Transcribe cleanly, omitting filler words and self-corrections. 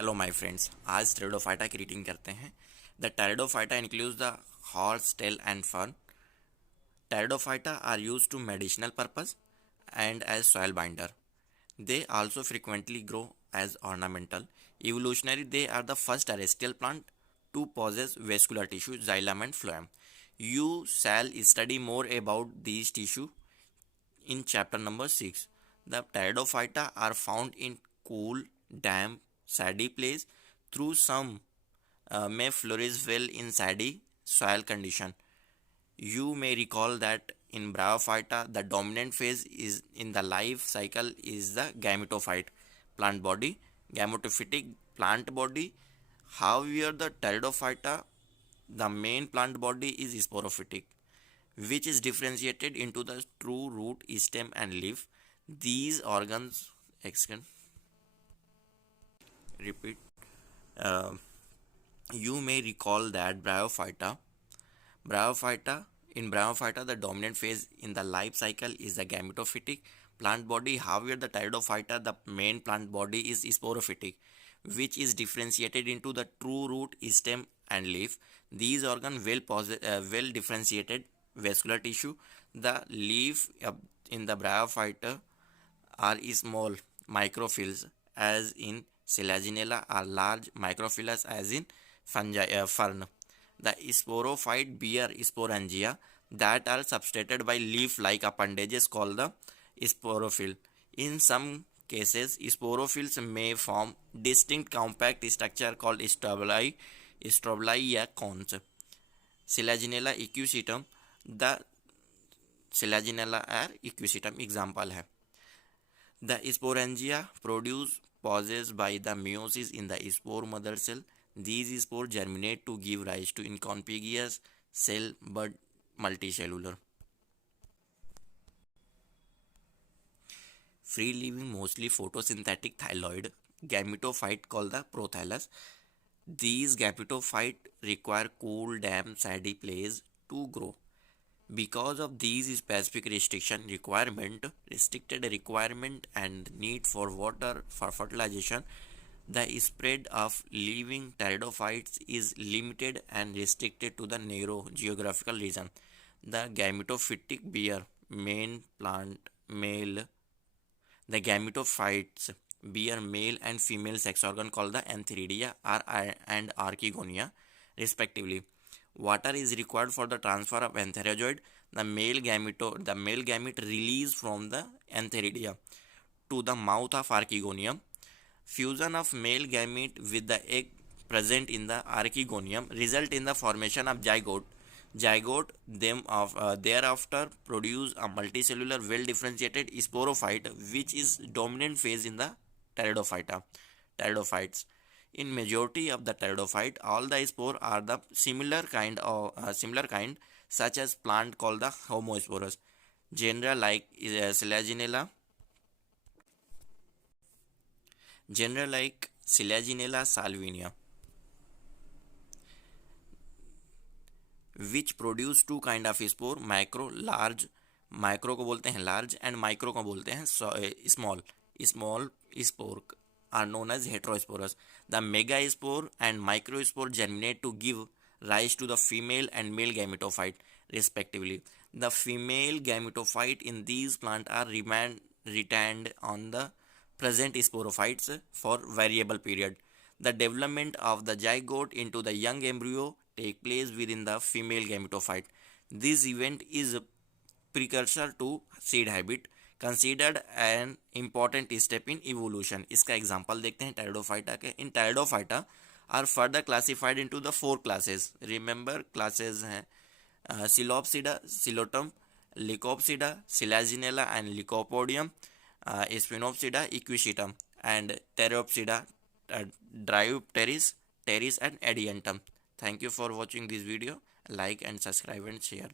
Hello my friends, आज pteridophyta की reading करते हैं। The pteridophyta includes the horse tail and fern. Pteridophyta are used to medicinal purpose and as soil binder. They also frequently grow as ornamental. Evolutionary, they are the first terrestrial plant to possess vascular tissue, xylem and phloem. You shall study more about these tissue in chapter number 6. The pteridophyta are found in cool, damp, sandy place through some may flourish well in sandy soil condition. You may recall that in Bryophyta, the dominant phase is in the life cycle is the gametophyte plant body, gametophytic plant body. However, the Pteridophyta, the main plant body is sporophytic, which is differentiated into the true root, stem, and leaf. These organs, excuse, repeat. Uh, you may recall that in Bryophyta, the dominant phase in the life cycle is the gametophytic plant body. However, the Pteridophyta, the main plant body is sporophytic, which is differentiated into the true root, stem, and leaf. These organs well differentiated vascular tissue. The leaf in the Bryophyta are small microphiles as in Selaginella, are large microphiles as in fern. The sporophyte bear sporangia that are substrated by leaf-like appendages called the sporophyll. In some cases, sporophylls may form distinct compact structure called strobili या cones. Selaginella equisetum, the Selaginella equisetum example है. The sporangia produce pauses by the meiosis in the spore mother cell. These spores germinate to give rise to incompiguous cell bud multicellular. Free living, mostly photosynthetic thyroid gametophyte called the prothallus. These gametophyte require cool, damp, sandy place to grow. Because of these specific restricted requirement and need for water for fertilization, the spread of living pteridophytes is limited and restricted to the narrow geographical region. The gametophytic bear main plant male. The gametophytes bear male and female sex organ called the antheridia and archegonia, respectively. Water is required for the transfer of antherozoid. The male gamete released from the antheridia to the mouth of archegonium. Fusion of male gamete with the egg present in the archegonium result in the formation of zygote. Thereafter produce a multicellular well differentiated sporophyte, which is dominant phase in the pteridophytes. In majority of the pteridophyte, all the spore are the similar kind, such as plant called the homosporous. Selaginella, like Selaginella salvinia, which produce two kind of spore, large. Micro को बोलते हैं large and micro को बोलते हैं small. Small spore are known as heterosporous. The megaspore and microspore germinate to give rise to the female and male gametophyte, respectively. The female gametophyte in these plants are retained on the present sporophytes for variable period. The development of the zygote into the young embryo take place within the female gametophyte. This event is precursor to seed habit, considered an important step in evolution. इसका example देखते हैं Pteridophyta के. In Pteridophyta are further classified into the 4 classes. Remember classes हैं Coelopsida, Coelotum, Lycopsida, Selaginella and Lycopodium, Sphenopsida, Equisetum, and Pteropsida, Dryopteris, Pteris and Adiantum. Thank you for watching this video. Like and subscribe and share.